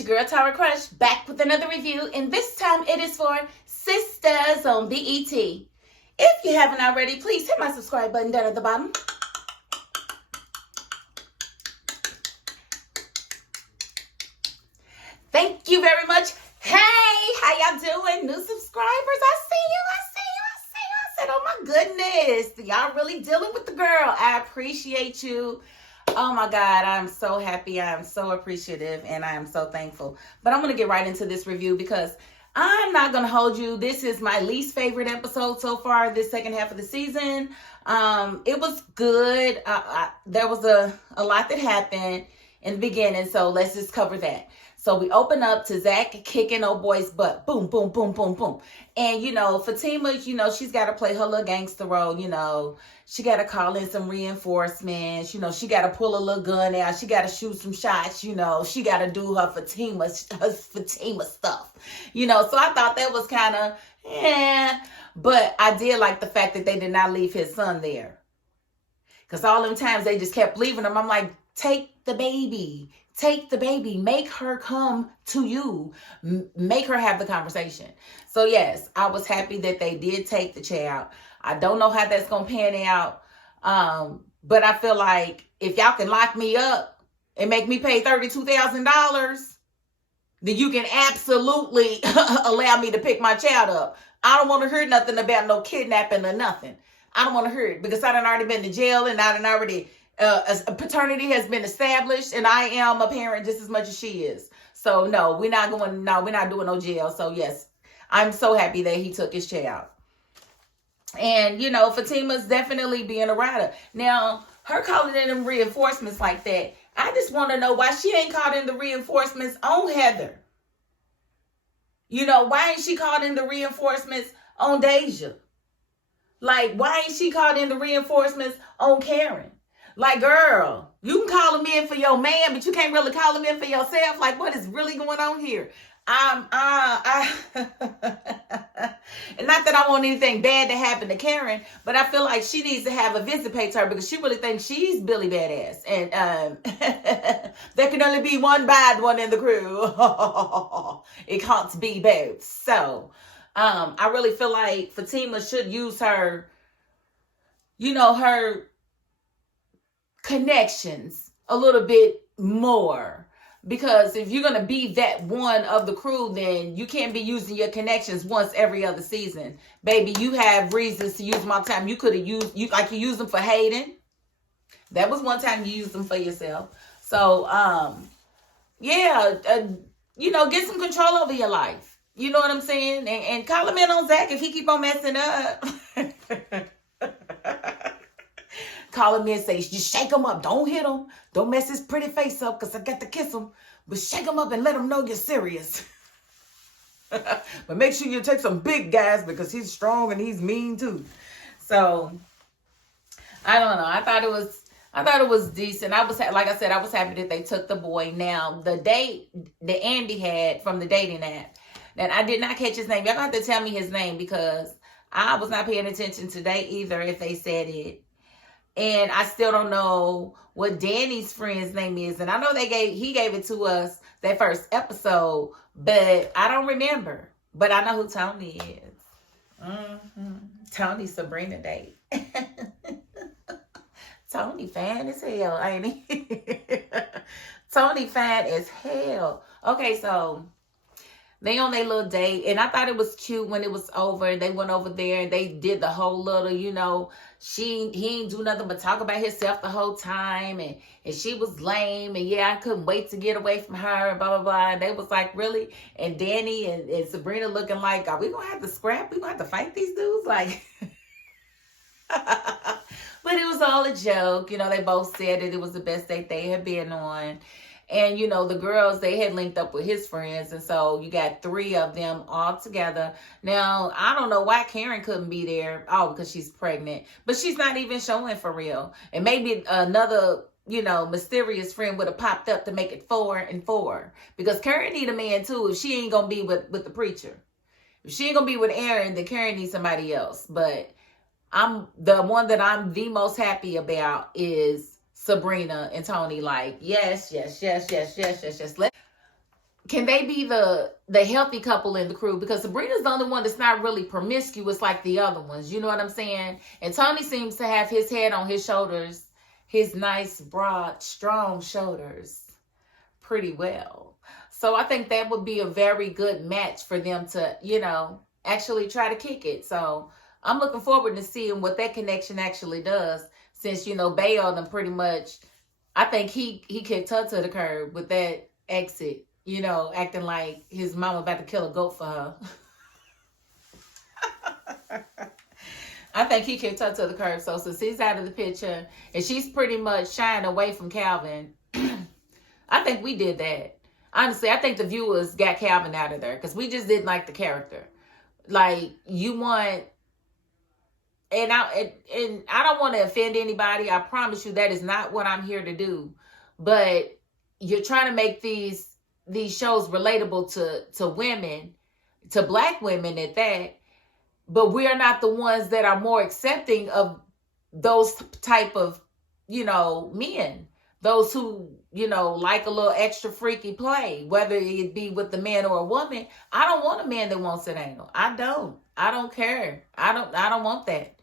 It's your girl Tara Crush back with another review, and this time it is for Sistas on BET. If you haven't already, please hit my subscribe button down at the bottom. Thank you very much. Hey, how y'all doing? New subscribers, I see you. I said, oh my goodness, y'all really dealing with the girl. I appreciate you. Oh my God, I'm so happy. I am so appreciative and I am so thankful. But I'm going to get right into this review because I'm not going to hold you. This is my least favorite episode so far, this second half of the season. It was good. There was a lot that happened in the beginning, so let's just cover that. So we open up to Zach kicking old boy's butt. Boom, boom, boom, boom, boom. And, Fatima, she's got to play her little gangster role, She got to call in some reinforcements. She got to pull a little gun out. She got to shoot some shots, She got to do her Fatima stuff, So I thought that was kind of, But I did like the fact that they did not leave his son there. Because all them times they just kept leaving him. I'm like, take the baby. Take the baby. Make her come to you. Make her have the conversation. So, yes, I was happy that they did take the child. I don't know how that's going to pan out. But I feel like if y'all can lock me up and make me pay $32,000, then you can absolutely allow me to pick my child up. I don't want to hear nothing about no kidnapping or nothing. I don't want to hear it because I done already been to jail and I done already... a paternity has been established and I am a parent just as much as she is. So no, we're not doing no jail. So yes, I'm so happy that he took his child. And Fatima's definitely being a rider. Now, her calling in them reinforcements like that, I just want to know why she ain't called in the reinforcements on Heather. Why ain't she called in the reinforcements on Deja? Like, why ain't she called in the reinforcements on Karen? Like, girl, you can call him in for your man, but you can't really call him in for yourself. Like, what is really going on here? And not that I want anything bad to happen to Karen, but I feel like she needs to have a visit paid to her because she really thinks she's Billy Badass. And there can only be one bad one in the crew. It can't be both. So I really feel like Fatima should use her, her connections a little bit more, because if you're going to be that one of the crew, then you can't be using your connections once every other season. Baby, you have reasons to use them all the time. You could have used you them for Hayden. That was one time you used them for yourself. So get some control over your life. You know what I'm saying? And call him in on Zach if he keep on messing up. Call him in and say, just shake him up. Don't hit him. Don't mess his pretty face up because I got to kiss him. But shake him up and let him know you're serious. But make sure you take some big guys because he's strong and he's mean too. So, I don't know. I thought it was decent. Like I said, I was happy that they took the boy. Now, the date that Andy had from the dating app, that I did not catch his name. Y'all gonna have to tell me his name because I was not paying attention today either if they said it. And I still don't know what Danny's friend's name is. And I know he gave it to us that first episode, but I don't remember. But I know who Tony is. Tony Sabrina date. Tony fan as hell, ain't he? Tony fan as hell. Okay, so they on their little date, and I thought it was cute when it was over, and they went over there, and they did the whole little, he ain't do nothing but talk about himself the whole time, and she was lame, and I couldn't wait to get away from her, and blah, blah, blah, and they was like, really? And Danny and Sabrina looking like, are we gonna have to scrap? We gonna have to fight these dudes? Like, but it was all a joke. They both said that it was the best date they had been on. And, the girls, they had linked up with his friends. And so you got 3 of them all together. Now, I don't know why Karen couldn't be there. Oh, because she's pregnant. But she's not even showing for real. And maybe another, mysterious friend would have popped up to make it 4 and 4. Because Karen need a man, too, if she ain't going to be with the preacher. If she ain't going to be with Aaron, then Karen needs somebody else. But the one that I'm the most happy about is Sabrina and Tony. Like, yes. can they be the healthy couple in the crew? Because Sabrina's the only one that's not really promiscuous like the other ones. You know what I'm saying? And Tony seems to have his head on his shoulders, his nice, broad, strong shoulders pretty well. So I think that would be a very good match for them to, you know, actually try to kick it. So I'm looking forward to seeing what that connection actually does, since, you know, Bayo them pretty much, I think he kicked her to the curb with that exit, you know, acting like his mama about to kill a goat for her. I think he kicked her to the curb. So since he's out of the picture and she's pretty much shying away from Calvin, I think we did that. Honestly, I think the viewers got Calvin out of there because we just didn't like the character. Like, you want, and I don't want to offend anybody. I promise you that is not what I'm here to do. But you're trying to make these shows relatable to women, to black women at that. But we are not the ones that are more accepting of those type of, you know, men. Those who, you know, like a little extra freaky play, whether it be with the man or a woman. I don't want a man that wants it anal. I don't care. I don't want that.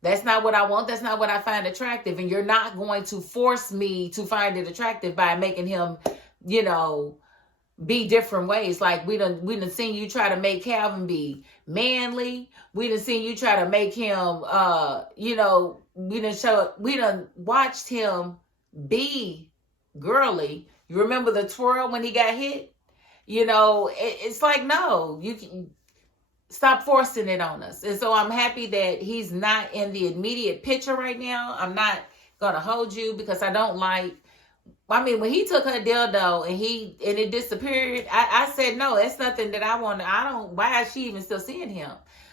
That's not what I want. That's not what I find attractive. And you're not going to force me to find it attractive by making him, you know, be different ways. Like we done seen you try to make Calvin be manly. We done seen you try to make him, you know, we done watched him be girly. You remember the twirl when he got hit? You know, it's like, no, you can stop forcing it on us. And so I'm happy that he's not in the immediate picture right now. I'm not gonna hold you because I don't like, I mean, when he took her dildo and it disappeared, I said, no, that's nothing that I want. Why is she even still seeing him?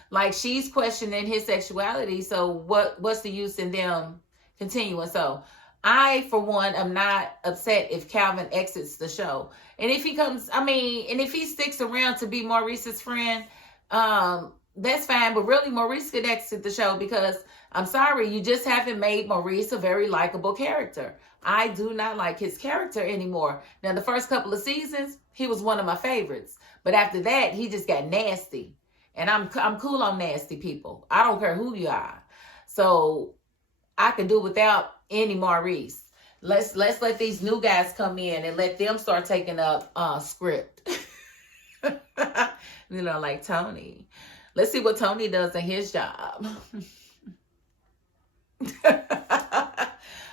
Like, she's questioning his sexuality. So what's the use in them continuing? So I, for one, am not upset if Calvin exits the show. And if he comes, I mean, and if he sticks around to be Maurice's friend, that's fine. But really, Maurice could exit the show because, I'm sorry, you just haven't made Maurice a very likable character. I do not like his character anymore. Now, the first couple of seasons, he was one of my favorites. But after that, he just got nasty. And I'm cool on nasty people. I don't care who you are. So I could do without any Maurice. Let's let these new guys come in and let them start taking up script. You know, like Tony. Let's see what Tony does in his job.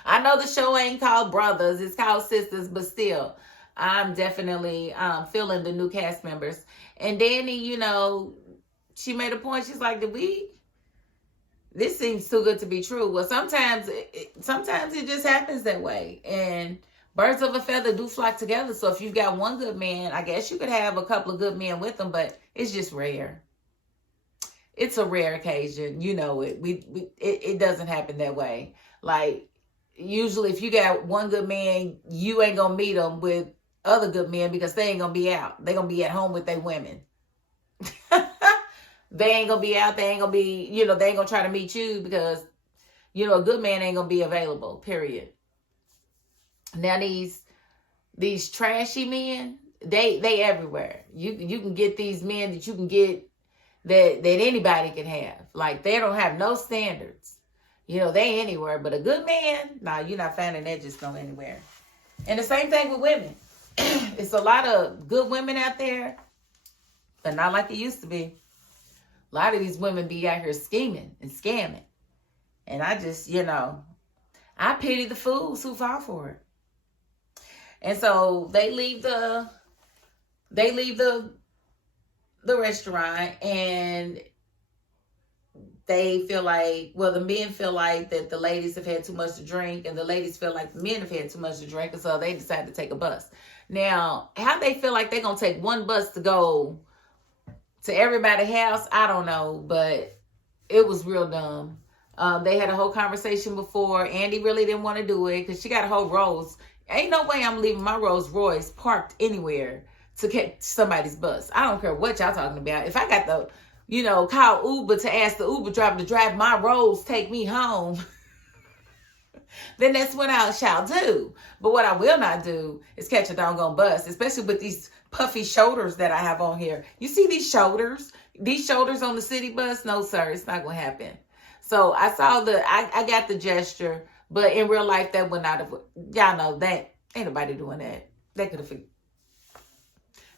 I know the show ain't called Brothers, it's called Sistas, but still, I'm definitely feeling the new cast members. And Danny, you know, she made a point. She's like, this seems too good to be true. Well, sometimes it just happens that way. And birds of a feather do flock together. So if you've got one good man, I guess you could have a couple of good men with them, but it's just rare. It's a rare occasion. You know it. It doesn't happen that way. Like, usually if you got one good man, you ain't gonna meet them with other good men because they ain't gonna be out. They gonna be at home with their women. They ain't gonna be out. They ain't gonna be, you know, they ain't gonna try to meet you because, you know, a good man ain't gonna be available, period. Now these trashy men, they everywhere. You can get these men that you can get that anybody can have. Like, they don't have no standards. You know, they anywhere. But a good man, nah, you're not finding that just go anywhere. And the same thing with women. It's a lot of good women out there, but not like it used to be. A lot of these women be out here scheming and scamming. And I just, you know, I pity the fools who fall for it. And so they leave the restaurant, and they feel like, well, the men feel like that the ladies have had too much to drink, and the ladies feel like the men have had too much to drink, and so they decide to take a bus. Now, how they feel like they're going to take one bus to go to everybody's house, I don't know, but it was real dumb. They had a whole conversation before. Andy really didn't want to do it because she got a whole Rolls. Ain't no way I'm leaving my Rolls Royce parked anywhere to catch somebody's bus. I don't care what y'all talking about. If I got the, you know, call Uber to ask the Uber driver to drive my Rolls, take me home, then that's what I shall do. But what I will not do is catch a doggone bus, especially with these puffy shoulders that I have on here. You see these shoulders? These shoulders on the city bus? No, sir, it's not going to happen. So I saw I got the gesture, but in real life, that would not have, y'all know that ain't nobody doing that. They could have,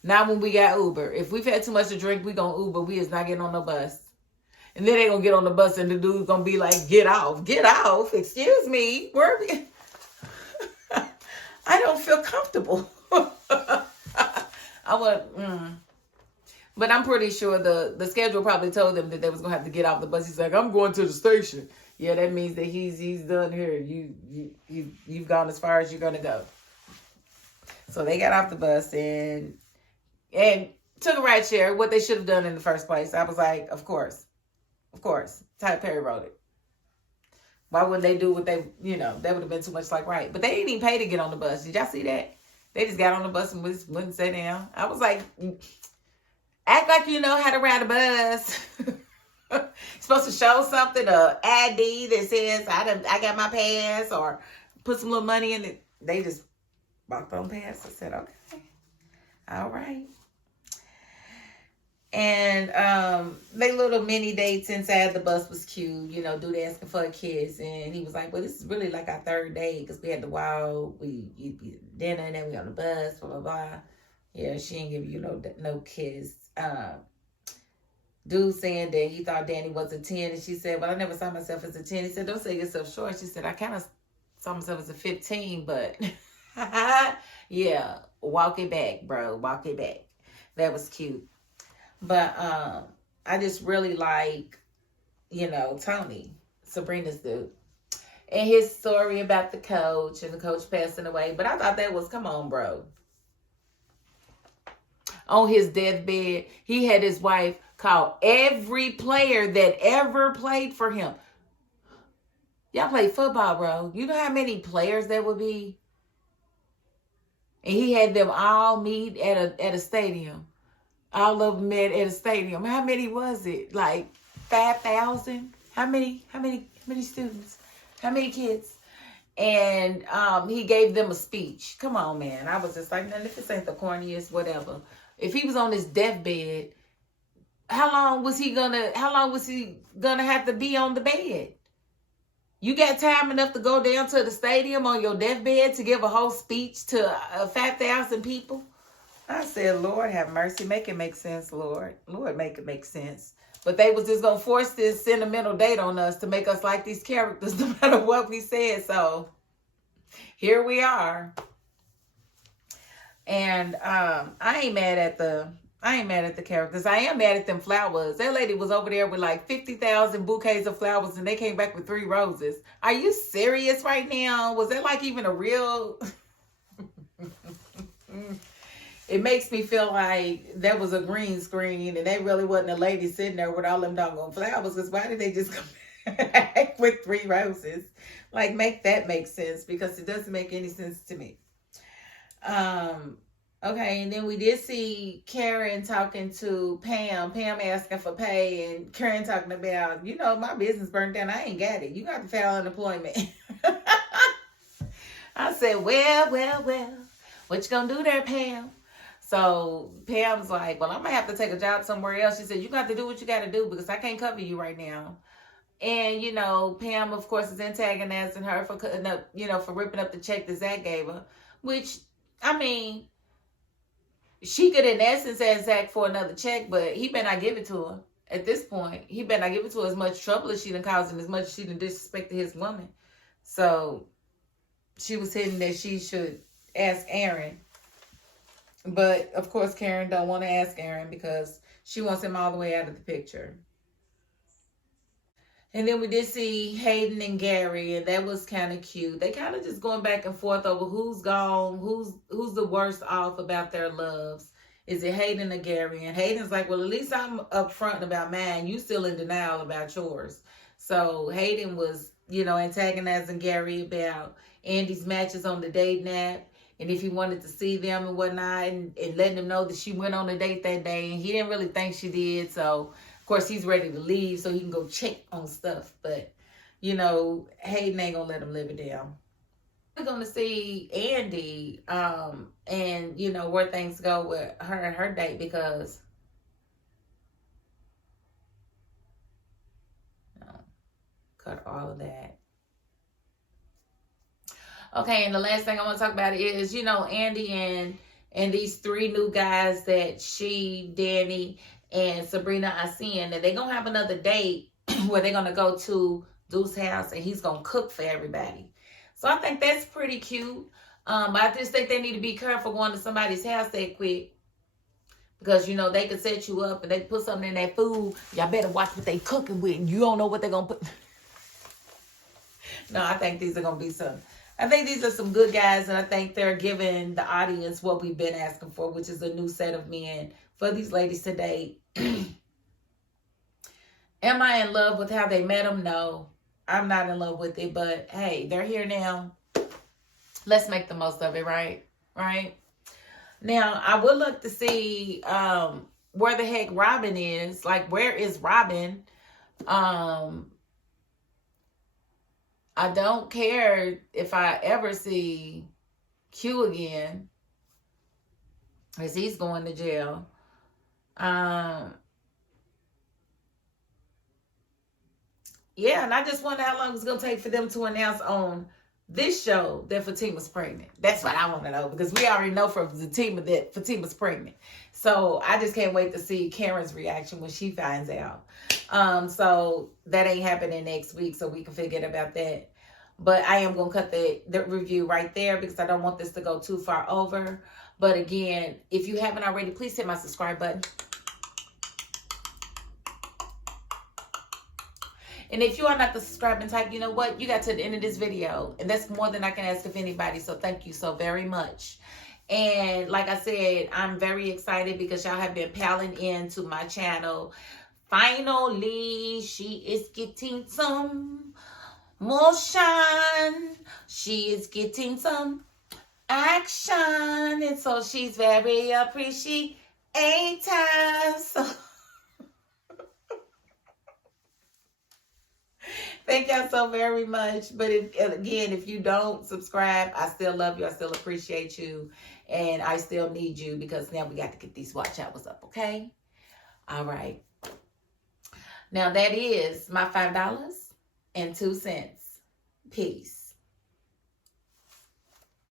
not when we got Uber. If we've had too much to drink, we gonna Uber. We is not getting on the bus. And then they gonna get on the bus and the dude's gonna be like, get off, excuse me, where are we? I don't feel comfortable. I would, But I'm pretty sure the schedule probably told them that they was gonna have to get off the bus. He's like, I'm going to the station. Yeah, that means that he's done here. You've gone as far as you're gonna go. So they got off the bus and took a ride share. What they should have done in the first place. I was like, of course, Tyler Perry wrote it. Why wouldn't they do what they, that would have been too much like right. But they didn't even pay to get on the bus. Did y'all see that? They just got on the bus and wouldn't sit down. I was like, act like you know how to ride a bus. You're supposed to show something, a ID that says I got my pass, or put some little money in it. They just walked on past. I said, okay, all right. And they little mini dates inside the bus was cute. Dude asking for a kiss, and he was like, well, this is really like our third date because we had to walk, we eat dinner, and then we on the bus, blah blah blah. Yeah, she ain't give you no kiss. Dude saying that he thought Danny was a 10, and she said, well, I never saw myself as a 10. He said, don't say yourself short. She said, I kind of saw myself as a 15, but yeah, walk it back, bro. Walk it back. That was cute. But I just really like, Tony, Sabrina's dude, and his story about the coach and the coach passing away. But I thought that was, come on, bro. On his deathbed, he had his wife call every player that ever played for him. Y'all play football, bro. You know how many players there would be? And he had them all meet at a stadium. All of them met at a stadium. How many was it? Like 5,000? How many students? How many kids? And he gave them a speech. Come on, man. I was just like, man, if this ain't the corniest, whatever. If he was on his deathbed, how long was he gonna have to be on the bed? You got time enough to go down to the stadium on your deathbed to give a whole speech to 5,000 people? I said, Lord, have mercy. Make it make sense, Lord. Lord, make it make sense. But they was just going to force this sentimental date on us to make us like these characters no matter what we said. So here we are. And I ain't mad at the characters. I am mad at them flowers. That lady was over there with like 50,000 bouquets of flowers and they came back with 3 roses. Are you serious right now? Was that like even a real... It makes me feel like that was a green screen and they really wasn't a lady sitting there with all them doggone flowers. Because why did they just come back with 3 roses? Like, make that make sense, because it doesn't make any sense to me. Okay, and then we did see Karen talking to Pam. Pam asking for pay, and Karen talking about, my business burnt down. I ain't got it. You got to file unemployment. I said, well, what you gonna do there, Pam? So Pam's like, well, I'm going to have to take a job somewhere else. She said, you got to do what you got to do because I can't cover you right now. And, Pam, of course, is antagonizing her for cutting up, for ripping up the check that Zach gave her. Which, I mean, she could, in essence, ask Zach for another check, but he better not give it to her at this point. He better not give it to her as much trouble as she done caused him, as much as she done disrespected his woman. So she was hinting that she should ask Aaron. But, of course, Karen don't want to ask Aaron because she wants him all the way out of the picture. And then we did see Hayden and Gary, and that was kind of cute. They kind of just going back and forth over who's gone, who's the worst off about their loves. Is it Hayden or Gary? And Hayden's like, well, at least I'm upfront about mine. You still in denial about yours. So Hayden was, antagonizing Gary about Andy's matches on the date nap. And if he wanted to see them and whatnot, and letting them know that she went on a date that day, and he didn't really think she did. So, of course, he's ready to leave so he can go check on stuff. But, Hayden ain't going to let him live it down. We're going to see Andy, and you know where things go with her and her date, because cut all of that. Okay, and the last thing I want to talk about is, Andy and these three new guys that she, Danny, and Sabrina are seeing, that they're gonna have another date where they're gonna go to Deuce's house and he's gonna cook for everybody. So I think that's pretty cute. I just think they need to be careful going to somebody's house that quick, because they could set you up and they put something in that food. Y'all better watch what they cooking with, and you don't know what they're gonna put. No, I think these are some good guys, and I think they're giving the audience what we've been asking for, which is a new set of men for these ladies to date. Am I in love with how they met them? No, I'm not in love with it, but hey, they're here now. Let's make the most of it, right? Right? Now, I would like to see where the heck Robin is. Like, where is Robin? I don't care if I ever see Q again, as he's going to jail. Yeah, and I just wonder how long it's going to take for them to announce on this show that Fatima's pregnant. That's what I want to know, because we already know from Fatima that Fatima's pregnant. So I just can't wait to see Karen's reaction when she finds out. So that ain't happening next week, so we can forget about that. But I am going to cut the review right there, because I don't want this to go too far over. But again, if you haven't already, please hit my subscribe button. And if you are not the subscribing type, you know what? You got to the end of this video, and that's more than I can ask of anybody. So thank you so very much. And like I said, I'm very excited because y'all have been piling into my channel. Finally, she is getting some motion. She is getting some action. And so she's very appreciative. So thank y'all so very much. But if you don't subscribe, I still love you. I still appreciate you. And I still need you, because now we got to get these watch hours up, okay? All right. Now that is my $5.02. Peace.